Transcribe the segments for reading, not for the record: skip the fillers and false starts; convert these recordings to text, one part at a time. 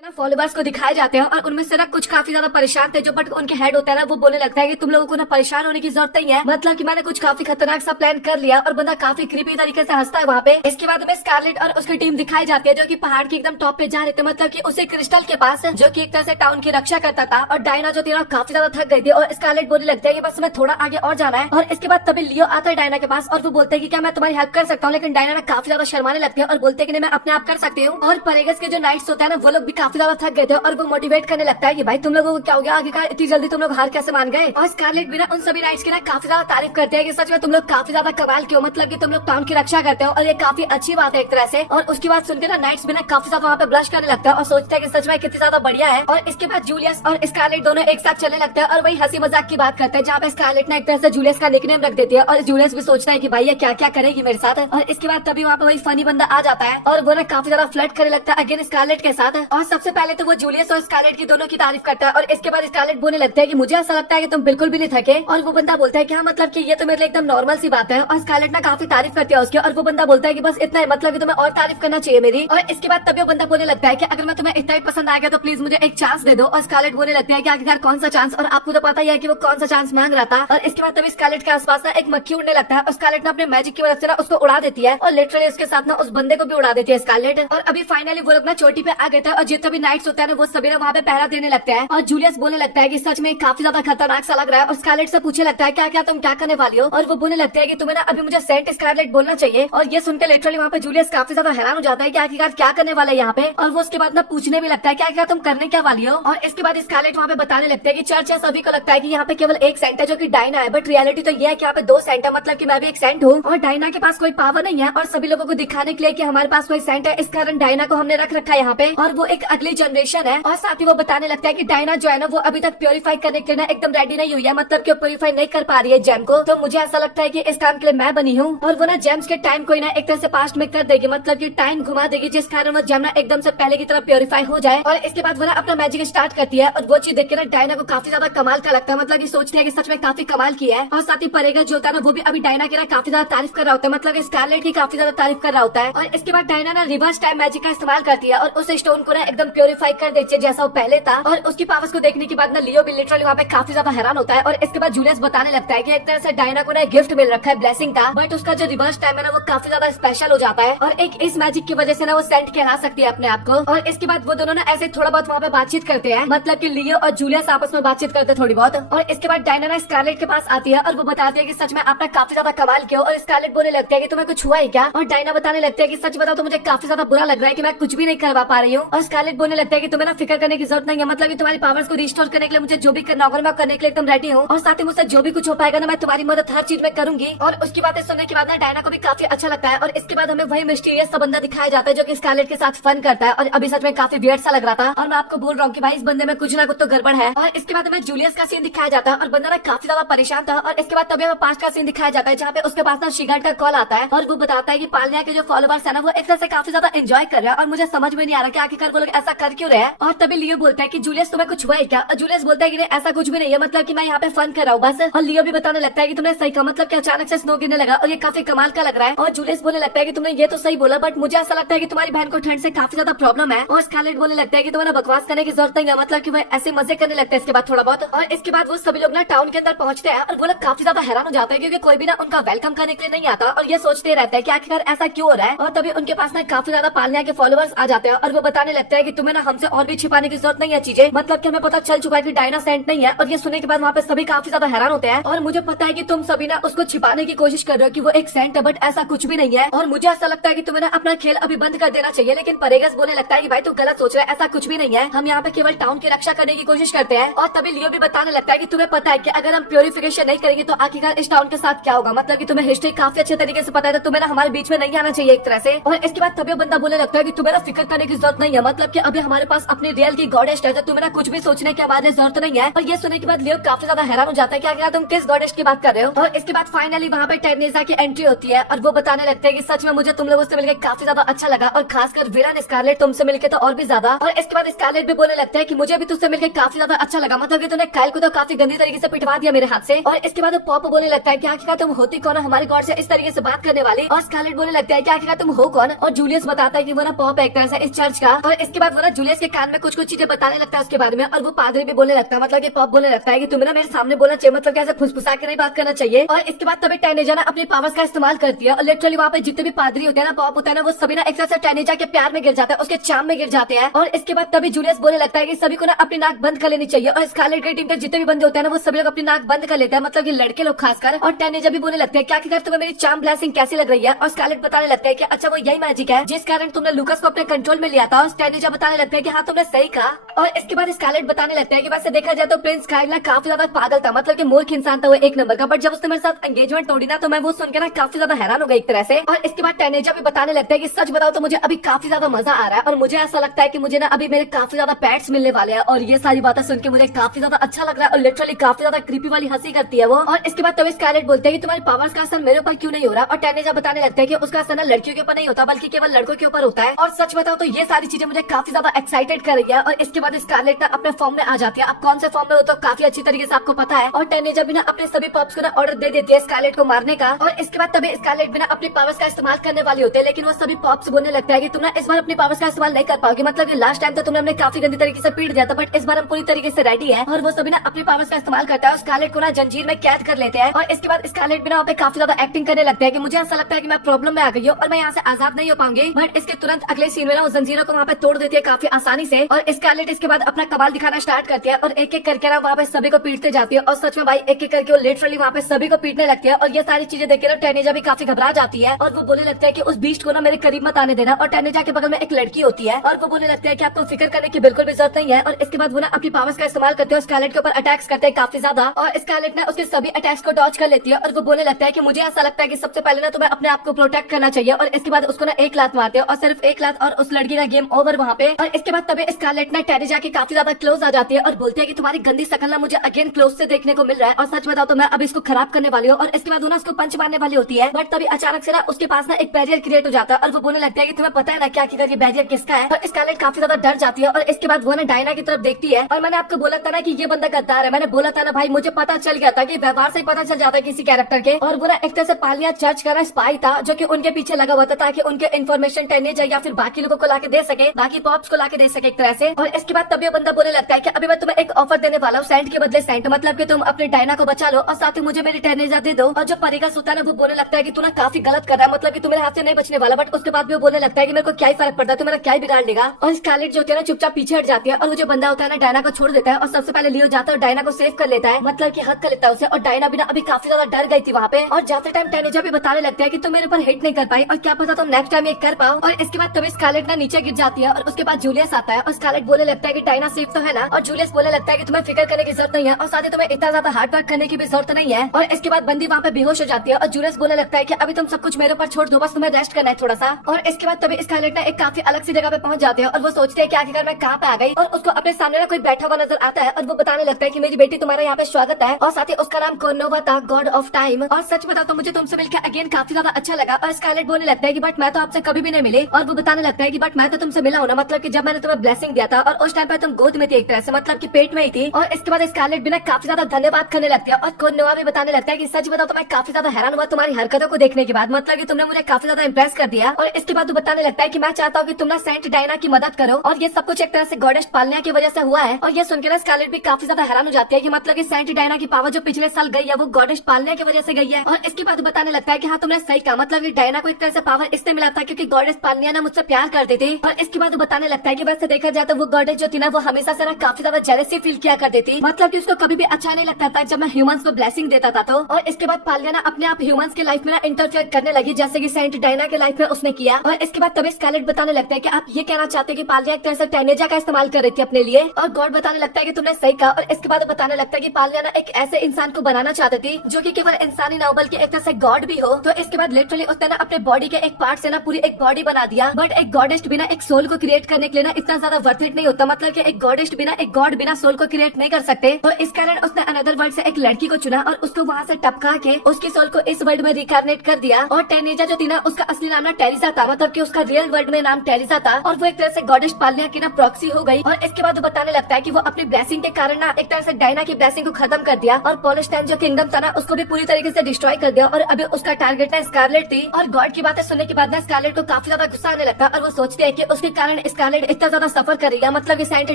Followers को दिखाए जाते हैं और उनमें से ना कुछ काफी ज्यादा परेशान थे जो बट उनके हेड होता है ना वो बोलने लगता है कि तुम लोगों को ना परेशान होने की जरूरत नहीं है, मतलब कि मैंने कुछ काफी खतरनाक सा प्लान कर लिया। और बंदा काफी क्रीपी तरीके से हंसता है वहाँ पे। इसके बाद में स्कारलेट और उसकी टीम दिखाई जाती है जो कि पहाड़ के एकदम टॉप पे जा रहे थे, मतलब कि उसे क्रिस्टल के पास जो कि एक तरह से टाउन की रक्षा करता था। और डायना जो थी ना काफी ज्यादा थक गई थी और स्कारलेट बोलने लगता है कि बस मैं थोड़ा आगे और जाना है। और इसके बाद तभी लियो आता है डायना के पास और वो बोलते हैं कि क्या मैं तुम्हारी हेल्प कर सकता हूँ, लेकिन डायना ना काफी ज्यादा शर्माने लगती है और बोलते हैं कि नहीं मैं अपने आप कर सकती हूँ। और परेगस के जो नाइट्स होता है ना वो लोग भी काफी ज्यादा थक गए थे और वो मोटिवेट करने लगता है कि भाई तुम लोगों को क्या हो गया, आगे का इतनी जल्दी तुम लोग हार कैसे मान गए। और स्कारलेट भी ना उन सभी नाइट्स की ना काफी ज्यादा तारीफ करते हैं कि सच में तुम लोग काफी ज्यादा कमाल के हो, मतलब कि तुम लोग टाउन की रक्षा करते हो और ये काफी अच्छी बात है एक तरह से। और उसकी बात सुनकर ना नाइट्स भी ना काफी ज्यादा वहाँ पे ब्लश करने लगता है और सोचता है कि सच में कितनी ज्यादा बढ़िया है। और इसके बाद जूलियस और स्कारलेट दोनों एक साथ चलने लगते हैं और वही हंसी मजाक की बात करते हैं जहाँ पे स्कारलेट ना एक तरह से जूलियस का निकनेम रख देती है और जूलियस भी सोचता है कि भाई ये क्या क्या करेगी मेरे साथ। और इसके बाद तभी वहाँ पे वही फनी बंदा आ जाता है और वो ना काफी ज्यादा फ्लर्ट करने लगता है अगेन स्कारलेट के साथ। और सबसे पहले तो वो जूलियस और स्कारलेट की दोनों की तारीफ करता है और इसके बाद स्कारलेट बोलने लगता है कि मुझे ऐसा लगता है कि तुम बिल्कुल भी नहीं थके। और वो बंदा बोलता है कि हाँ मतलब कि ये तो मेरे लिए एकदम नॉर्मल सी बात है। और स्कारलेट ना काफी तारीफ करती है उसकी और वो बंदा बोलता है कि बस इतना ही, मतलब कि तुम्हें और तारीफ करना चाहिए मेरी। और इसके बाद तभी वो बंदा बोलने लगता है कि अगर मैं तुम्हें इतना ही पसंद आ गया तो प्लीज मुझे एक चांस दे दो। और स्कारलेट बोलने लगता है कि आखिरकार कौन सा चांस, और आपको तो पता ही है कि वो कौन सा चांस मांग रहा था। और इसके बाद तभी स्कारलेट के आसपास ना एक मक्खी उड़ने लगता है और स्कारलेट ना अपने मैजिक की मदद से ना उसको उड़ा देती है और लिटरली उसके साथ ना उस बंदे को भी उड़ा देती है स्कारलेट। और अभी फाइनली वो लोग ना चोटी पे आ गए थे और जितना भी नाइट्स होता है ना वो सभी ना वहाँ पे पहरा देने लगते हैं। और जूलियस बोलने लगता है कि सच में काफी ज्यादा खतरनाक सा लग रहा है और स्कारलेट से पूछने लगता है क्या क्या तुम क्या करने वाली हो। और वो बोलने लगता है कि तुम्हें ना अभी मुझे सेंट स्कारलेट बोलना चाहिए। और ये सुनकर लिटरली वहाँ पे जूलियस काफी ज्यादा हैरान हो जाता है कि आखिरकार क्या करने वाला है यहाँ पे। और वो उसके बाद ना पूछने भी लगता है क्या क्या तुम करने क्या वाली हो। और इसके बाद स्कारलेट वहाँ पे बताने लगते हैं कि चर्च है, सभी को लगता है कि यहाँ पे केवल एक सेंट है जो कि डायना है, बट रियलिटी तो ये है कि यहाँ पे दो सेंट है, मतलब कि मैं भी एक सेंट हूँ और डायना के पास कोई पावर नहीं है। और सभी लोगों को दिखाने के लिए कि हमारे पास कोई सेंट है, इस कारण डायना को हमने रख रखा है यहाँ पे और वो एक अगली जनरेशन है। और साथ ही वो बताने लगता है कि डायना जो है ना वो अभी तक प्योरीफाई करने के लिए ना एकदम रेडी नहीं हुई है, मतलब कि प्योरीफाई नहीं कर पा रही है जेम को। तो मुझे ऐसा लगता है कि इस काम के लिए मैं बनी हूँ। और वो ना जेम्स के टाइम को ना एक तरह से पास्ट में कर देगी, मतलब कि टाइम घुमा देगी जिस कारण वो जेम ना एकदम से पहले की तरह प्योरीफाई हो जाए। और इसके बाद वो ना अपना मैजिक स्टार्ट करती है और वो चीज देख के ना डायना को काफी ज्यादा कमाल का लगता है, मतलब कि सोचती है कि सच में काफी कमाल किया है। और साथ ही परेगा जो होता है ना वो भी अभी डायना की ना काफी ज्यादा तारीफ कर रहा होता है, मतलब स्कारलेट की काफी ज्यादा तारीफ कर रहा होता है। और इसके बाद डायना ना रिवर्स टाइम मैजिक का इस्तेमाल करती है और उस स्टोन को ना एकदम प्योरीफाई कर देती है जैसा वो पहले था। और उसकी पावर्स को देखने के बाद ना लियो भी लिटरली वहाँ पे काफी ज्यादा हैरान होता है। और इसके बाद जूलियस बताने लगता है कि एक तरह से डायना को ना गिफ्ट मिल रखा है ब्लेसिंग का, बट उसका जो रिवर्स टाइम है ना वो काफी ज्यादा स्पेशल हो जाता है और एक इस मैजिक की वजह से ना वो सेंट कहला सकती है अपने आप को। और इसके बाद वो दोनों ना ऐसे थोड़ा बहुत वहाँ पे बातचीत करते हैं, मतलब कि लियो और जूलियस आपस में बातचीत करते थोड़ी बहुत। और इसके बाद डायना ना स्कारलेट के पास आती है और वो बताती है कि सच में आपने काफी ज्यादा कमाल किया। और स्कारलेट बोलने लगती है कि तुम्हें कुछ हुआ है क्या। और डायना बताने लगती है कि सच बताओ तो मुझे काफी ज्यादा बुरा लग रहा है कि मैं कुछ भी नहीं करवा पा रही हूँ। और स्कारलेट बोलने लगता है कि तुम्हें ना फिक्र करने की जरूरत नहीं है, मतलब कि तुम्हारी पावर्स को रिस्टोर करने के लिए मुझे जो भी करना होगा मैं करने के लिए एकदम रेडी हूँ। और साथ ही मुझसे जो भी कुछ हो पाएगा ना मैं तुम्हारी मदद हर चीज में करूंगी। और उसकी बातें सुनने के बाद ना डायना को भी काफी अच्छा लगता है। और इसके बाद हमें वही मिस्टीरियस सा बंदा दिखाया जाता है जो कि स्कारलेट के साथ फन करता है और अभी सच में काफी वियर्ड सा लग रहा था। और मैं आपको बोल रहा हूँ कि भाई इस बंदे में कुछ ना कुछ तो गड़बड़ है। और इसके बाद हमें जूलियस का सीन दिखाया जाता है और बंदा ना काफी ज्यादा परेशान था। और इसके बाद तभी हमें पास्ट का सीन दिखाया जाता है जहाँ पे उसके पास ना शिगार्ड का कॉल आता है और वो बताता है कि पालनिया के जो फॉलोवर्स है ना वो एक तरह से काफी ज्यादा एंजॉय कर रहे हैं और मुझे समझ में नहीं आ रहा कि आखिरकार वो लोग ऐसा कर क्यों रहे हैं। और तभी लियो बोलता है कि जूलियस तुम्हें कुछ हुआ है क्या। और जूलियस बोलता है कि ऐसा कुछ भी नहीं है, मतलब कि मैं यहाँ पे फन कर रहा हूँ बस। और लियो भी बताने लगता है कि तुमने सही कहा, मतलब कि अचानक से स्नो गिरने लगा और ये काफी कमाल का लग रहा है। और जूलियस बोलने लगता है कि तुमने ये तो सही बोला, बट मुझे ऐसा लगता है कि तुम्हारी बहन को ठंड से काफी ज्यादा प्रॉब्लम है। और स्कारलेट बोलने लगता है कि तुम्हें बकवास करने की जरूरत नहीं है, मतलब कि वह ऐसे मजे करने लगता है इसके बाद थोड़ा बहुत। और इसके बाद वो सभी लोग ना टाउन के अंदर पहुंचते हैं और वो लोग काफी ज्यादा हैरान हो जाते हैं क्योंकि कोई भी ना उनका वेलकम करने के लिए नहीं आता और ये सोचते रहते हैं कि आखिरकार ऐसा क्यों हो रहा है। और तभी उनके पास ना काफी ज्यादा पालनिया के फॉलोवर्स आ जाते हैं और वो बताने लगते हैं कि तुम्हें ना हमसे और भी छिपाने की जरूरत नहीं है चीजें, मतलब कि हमें पता चल चुका है कि डायना सेंट नहीं है। और ये सुनने के बाद वहाँ पे सभी काफी ज्यादा हैरान होते हैं और मुझे पता है कि तुम सभी ना उसको छिपाने की कोशिश कर रहे हो कि वो एक सेंट है, बट ऐसा कुछ भी नहीं है। और मुझे ऐसा लगता है कि तुम्हें ना अपना खेल अभी बंद कर देना चाहिए। लेकिन परेगस बोलने लगता है कि भाई तू गलत सोच रहा है, ऐसा कुछ भी नहीं है, हम यहाँ पे केवल टाउन की रक्षा करने की कोशिश करते हैं। और तभी लियो भी बताने लगता है कि तुम्हें पता है कि अगर हम प्योरिफिकेशन नहीं करेंगे तो आखिरकार इस टाउन के साथ क्या होगा, मतलब कि तुम्हें हिस्ट्री काफी अच्छे तरीके से पता है, तो तुम्हें ना हमारे बीच में नहीं आना चाहिए एक तरह से। और इसके बाद तभी बंदा बोलने लगता है कि तुम्हें ना फिक्र करने की जरूरत नहीं है, मतलब कि अभी हमारे पास अपनी रियल की गॉडेस है, तो तुम्हें ना कुछ भी सोचने की हमारे जरूरत नहीं है। और ये सुनने के बाद लियो काफी ज्यादा हैरान हो जाता है कि आखिर तुम किस गॉडेस की बात कर रहे हो। और इसके बाद फाइनली वहाँ पे टेरनीजा की एंट्री होती है और वो बताने लगते हैं कि सच में मुझे तुम लोगों से मिलकर काफी ज्यादा अच्छा लगा और खासकर विलन स्कारलेट तुमसे मिलकर तो और भी ज्यादा। और इसके बाद स्कारलेट भी बोलने लगता है कि मुझे भी तुझसे मिलकर काफी ज्यादा अच्छा लगा, मतलब कि तूने काइल को तो काफी गंदी तरीके से पिटवा दिया मेरे हाथ से। और इसके बाद पॉप बोलने लगता है कि आखिरकार तुम होती कौन हो हमारे गॉड से इस तरीके से बात करने वाली। और स्कारलेट बोलने लगता है कि आखिरकार तुम हो कौन। और जूलियस बताता है कि वो ना पॉप एक तरह से इस चर्च का। और इसके बाद बाद वो ना जूलियस के कान में कुछ चीजें बताने लगता है उसके बारे में, और वो पादरी भी बोलने लगता है, मतलब कि पॉप बोलने लगता है कि तुम्हें ना मेरे सामने बोलना चाहिए, मतलब कैसे फुसफुसा के नहीं बात करना चाहिए। और इसके बाद तभी टैनेजा ना अपनी पावर्स का इस्तेमाल करती है और लिटरली वहाँ पे जितने भी पादरी होते हैं ना, पॉप होता है ना, वो सभी ना एक तरह से टैनेजा के प्यार में गिर जाते हैं, उसके चाम में गिर जाते हैं। और इसके बाद तभी जूलियस बोलने लगता है कि सभी को ना अपनी नाक बंद कर लेनी चाहिए, और स्कारलेट की टीम के जितने भी बंदे होते हैं ना, वो सभी लोग अपनी नाक बंद कर लेते हैं, मतलब कि लड़के लोग खासकर। और टैनेजा भी बोलने लगते हैं क्या तुम्हें मेरी चाम ब्लेसिंग कैसी लग रही है। और स्कारलेट बताने लगता है कि अच्छा वो यही मैजिक है जिस कारण तुमने लूकस को अपने कंट्रोल में लिया था। और टैनेजा बताने लगता है कि हाँ तुमने सही कहा। और इसके बाद स्कारलेट बताने लगता है कि वैसे देखा जाए तो प्रिंस काइल ना काफी ज्यादा पागल था, मतलब कि मूर्ख इंसान था वो एक नंबर का, बट जब उसने मेरे साथ एंगेजमेंट तोड़ी ना तो मैं वो सुन के ना काफी ज्यादा हैरान हो गई एक तरह से। और इसके बाद टैनेजा भी बताने लगता है कि सच बताओ तो मुझे अभी काफी ज्यादा मजा आ रहा है, और मुझे ऐसा लगता है कि मुझे ना अभी मेरे काफी ज्यादा पेट्स मिलने वाले हैं। और ये सारी बातें सुन के मुझे काफी ज्यादा अच्छा लग रहा है, और लिटरली काफी ज्यादा क्रीपी वाली हंसी करती है वो। और इसके बाद तभी स्कारलेट बोलते हैं कि तुम्हारी पावर्स का असर मेरे ऊपर क्यों नहीं हो रहा। और टैनेजा बताने लगता है कि उसका असर ना लड़कियों के ऊपर नहीं होता बल्कि केवल लड़कों के ऊपर होता है। और सच बताओ तो ये सारी चीजें मुझे काफी ज्यादा एक्साइटेड कर रही है। और इसके बाद स्कारलेट ना अपने फॉर्म में आ जाती है। अब कौन से फॉर्म में हो तो काफी अच्छी तरीके से आपको पता है। और टैनेजा भी ना अपने सभी पॉप्स को ना ऑर्डर दे देती है स्कारलेट को मारने का। और इसके बाद तभी स्कारलेट भी ना अपनी पावर्स का इस्तेमाल करने वाली होते हैं, लेकिन वो सभी पॉप्स बोलने लगता है कि तुम ना इस बार अपनी पावर्स का इस्तेमाल नहीं कर पाओगे, मतलब कि लास्ट टाइम तो तुमने हमें काफी गंदी तरीके से पीट दिया था, बट इस बार हम पूरी तरीके से रेडी है। और वो सभी ना अपनी पावर्स का इस्तेमाल करता है और स्कारलेट को ना जंजीर में कैद कर लेते हैं। और इसके बाद स्कारलेट भी ना वहाँ पे काफी ज्यादा एक्टिंग करने लगता है कि मुझे ऐसा लगता है कि मैं प्रॉब्लम में आ गई हूँ और मैं यहाँ से आजाद नहीं हो पाऊंगी। बट इसके तुरंत अगले सीन में ना वो जंजीरों को वहाँ पे तोड़ देती है काफी आसानी से। और स्कारलेट इसके बाद अपना कमाल दिखाना स्टार्ट करती है और एक एक करके ना वहाँ पे सभी को पीटते जाती है। और सच में भाई एक एक करके वो लिटरली वहाँ पे सभी को पीटने लगती है। और ये सारी चीजें देख के ना टैनेजा भी काफी घबरा जाती है और वो बोलने लगता है कि उस बीस्ट को ना मेरे करीब मत आने देना। और टैनेजा के बगल में एक लड़की होती है और वो बोलने लगता है कि आपको फिक्र करने की बिल्कुल भी जरूरत नहीं है। और इसके बाद वो ना अपनी पावर्स का इस्तेमाल करते हैं, स्कारलेट के ऊपर अटैक्स करते हैं काफी ज्यादा। और स्कारलेट ना उसके सभी अटैक्स को डॉज कर लेती है और वो बोलने लगता है कि मुझे ऐसा लगता है कि सबसे पहले ना तुम्हें अपने आप को प्रोटेक्ट करना चाहिए। और इसके बाद उसको ना एक लात मारते हैं और सिर्फ एक लात और उस लड़की का गेम ओवर वहाँ पे। और इसके बाद तभी स्कारलेट ना टैनेजा के काफी ज्यादा क्लोज आ जाती है और बोलती है कि तुम्हारी गंदी शकल ना मुझे अगेन क्लोज से देखने को मिल रहा है, और सच बताओ तो मैं अब इसको खराब करने वाली हूँ। और इसके बाद वो ना उसको पंच मारने वाली होती है, बट तभी अचानक से ना उसके पास ना एक बैरियर क्रिएट हो जाता है और वो बोलने लगता है कि तुम्हें पता है ना क्या ये बैरियर किसका है। और स्कारलेट काफी ज्यादा डर जाती है और इसके बाद वो ना डायना की तरफ देखती है। और मैंने आपको बोला था ना कि ये बंदा गद्दार है, मैंने बोला था ना भाई, मुझे पता चल गया था कि व्यवहार से ही पता चल जाता है किसी कैरेक्टर के। और वो ना एक तरह से पालिया चर्च का ना स्पाई था जो कि उनके पीछे लगा हुआ था ताकि उनके इन्फॉर्मेशन टैनेजा या फिर बाकी लोगों को लाके दे सके, बाकी पॉप्स को लाके दे सके एक तरह से। और इसके बाद तभी बंदा बोलने लगता है कि अभी मैं तुम्हें एक ऑफर देने वाला हूँ, सेंट के बदले सेंट, मतलब कि तुम अपने डायना को बचा लो और साथ ही मुझे मेरी टैनेजा दे दो। और जो परिगस होता है ना वो बोलने लगता है कि तू ना काफी गलत कर रहा है, मतलब कि तू मेरे हाथ से नहीं बचने वाला। बट उसके बाद भी वो बोलने लगता है कि मेरे को क्या ही फर्क पड़ता है, तू मेरा क्या ही बिगाड़ लेगा। और स्कारलेट जो होती है ना चुपचाप पीछे हट जाती है और वो जो बंदा होता है ना डायना को छोड़ देता है और सबसे पहले लियो जाता है और डायना को सेव कर लेता है, मतलब कि हक कर लेता है उसे। और डायना भी ना अभी काफी ज्यादा डर गई थी वहाँ पे। और जाते टाइम टैनेजा भी बताने लगता है कि तुम मेरे ऊपर हिट नहीं कर पाई और क्या पता तुम नेक्स्ट टाइम ये कर पाओ। और इसके बाद तभी स्कारलेट ना नीचे गिर जाती है और उसके बाद जूलियस आता है और स्कारलेट बोलने लगता है कि डायना सेफ तो है ना। और जूलियस बोलने लगता है कि तुम्हें फिक्र करने की जरूरत नहीं है और साथ ही तुम्हें इतना ज्यादा हार्ड वर्क करने की भी जरूरत नहीं है। और इसके बाद बंदी वहाँ पे बेहोश हो जाती है और जूलियस बोलने लगता है कि अभी तुम सब कुछ मेरे ऊपर छोड़ दो, बस तुम्हें रेस्ट करना है थोड़ा सा। और इसके बाद तभी स्कारलेट ना एक काफी अलग सी जगह पे पहुंच जाती है और वो सोचते है कि आखिरकार मैं कहाँ पे आ गई। और उसको अपने सामने ना कोई बैठा हुआ नजर आता है और वो बताने लगता है कि मेरी बेटी तुम्हारा यहाँ पे स्वागत है, और साथ ही उसका नाम कोर्नोवा था, गॉड ऑफ टाइम। और सच बताओ तो मुझे तुमसे मिलकर अगेन काफी ज्यादा अच्छा लगा। और स्कारलेट बोलने लगता है कि बट मैं तो आपसे कभी भी नहीं मिली। और वो बताने लगता है कि बट मैं तो तुमसे मिला हूं ना, मतलब कि जब मैंने तुम्हें ब्लेसिंग दिया था और उस टाइम पे तुम गोद में थी एक तरह से, मतलब कि पेट में ही थी। और इसके बाद स्कारलेट भी ना काफी ज्यादा धन्यवाद करने लगती है और कोर्नोवा भी बताने लगता है कि सच बताओ तो मैं काफी ज्यादा हैरान हुआ तुम्हारी हरकतों को देखने के बाद, मतलब कि तुमने मुझे काफी ज्यादा इंप्रेस कर दिया। और इसके बाद वो बताने लगता है कि मैं चाहता हूँ कि तुम ना सेंट डायना की मदद करो और ये सब कुछ एक तरह से गॉडेस पालना की वजह से हुआ है। और ये सुनकर ना स्कारलेट भी काफी ज्यादा हैरान हो जाती है कि मतलब कि सेंट डायना की पावर जो पिछले साल गई है वो गॉडेस पालने की वजह से गई है। और इसके बाद बताने लगता है कि हाँ तुमने सही कहा, मतलब कि डायना को एक तरह से पावर इससे मिला था क्योंकि गॉडेस पालनिया ना मुझसे प्यार करती थी। और इसके बाद बताने लगता है कि वैसे देखा जाए तो वो गॉडेस जो थी ना वो हमेशा से ना काफी ज्यादा जेलसी फील किया करती थी, मतलब कि उसको कभी भी अच्छा नहीं लगता था जब मैं ह्यूमंस को ब्लेसिंग देता था। तो और इसके बाद पालिया ना अपने आप ह्यूमंस के लाइफ में ना इंटरफेयर करने लगी जैसे कि सेंट डायना के लाइफ में उसने किया। और इसके बाद तभी स्कारलेट बताने लगता है कि आप ये कहना चाहते हैं कि पालिया एक तरह से टैनेजा का इस्तेमाल कर रही थी अपने लिए। और गॉड बताने लगता है कि तुमने सही कहा। और इसके बाद बताने लगता है कि पालिया ना एक ऐसे इंसान को बनाना चाहती थी जो कि केवल इंसानी ना हो बल्कि एक तरह से गॉड भी हो। तो इसके बाद लिटरली उसने ना अपने बॉडी के एक पार्ट से ना पूरी एक बॉडी बना दिया। बट एक गॉडेस्ट बिना एक सोल को क्रिएट करने के लिए ना इतना ज्यादा वर्थ इट नहीं होता, मतलब कि एक गॉडेस्ट बिना एक गॉड बिना सोल को क्रिएट नहीं कर सकते। तो इस कारण उसने अनदर वर्ल्ड से एक लड़की को चुना और उसको वहाँ से टपका के उसकी सोल को इस वर्ल्ड में रिकार्नेट कर दिया। और टैनेजा जो थी ना उसका असली नाम ना टेरिसा था, मतलब कि उसका रियल वर्ल्ड में नाम टेरिसा था और वो एक तरह से गॉडेस पालिया की ना प्रॉक्सी हो गई। और इसके बाद वो बताने लगता है कि वो अपनी ब्लेसिंग के कारण ना एक तरह से डायना की ब्लेसिंग को खत्म कर दिया और पॉलिस्टाइन जो किंगडम था ना उसको भी पूरी तरीके से डिस्ट्रॉय कर दिया। और अभी उसका टारगेट ना स्कारलेट थी। और गॉड की बातें सुनने के बाद ना स्कारलेट को काफी ज्यादा गुस्सा आने लगता है और वो सोचते है कि उसके कारण स्कारलेट इतना ज्यादा सफर कर रही है, मतलब कि सेंट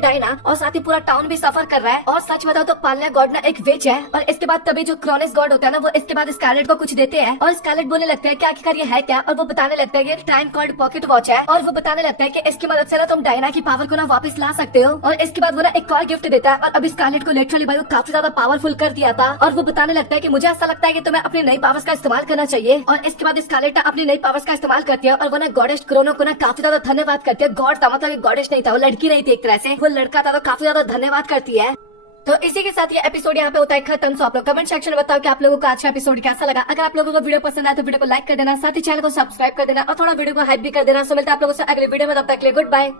डायना और साथ ही पूरा टाउन भी सफर कर रहा है। और सच बताओ तो पालना गॉड ना एक विच है। और इसके बाद तभी जो क्रॉनिस गॉड होता है ना, वो इसके बाद स्कारलेट को कुछ देते हैं और स्कारलेट बोलने लगता है कि आखिरकार ये है क्या, और वो बताने लगता है कि टाइम कॉल्ड पॉकेट वॉच है। और वो बताने लगता है कि इसकी मदद से ना तुम डायना की पावर को ना वापस ला सकते हो। और इसके बाद वो ना एक और गिफ्ट देता है और अब स्कारलेट को लिटरली भाई वो काफी ज्यादा पावरफुल कर दिया था। और वो बताने लगता है कि मुझे ऐसा लगता है कि तुम्हें अपनी नई पावर्स का इस्तेमाल करना चाहिए। और इसके बाद स्कारलेट अपनी नई पावर्स का इस्तेमाल करती है और वो ना गॉडेस क्रोनो को ना काफी ज्यादा धन्यवाद करती है। गॉड था मतलब गॉडेस नहीं था, वो लड़की नहीं थी, एक तरह से वो लड़का था, तो काफी ज्यादा धन्यवाद करती है। तो इसी के साथ ये एपिसोड यहाँ पे होता है खत्म। सो आप लोग कमेंट सेक्शन में बताओ कि आप लोगों को आज का एपिसोड कैसा लगा। अगर आप लोगों को वीडियो पसंद आए तो वीडियो को लाइक कर देना, साथ ही चैनल को सब्सक्राइब कर देना और थोड़ा वीडियो को हाइप भी कर देना। सो मिलता है आप लोगों से अगले वीडियो में, तब तक के लिए गुड बाय।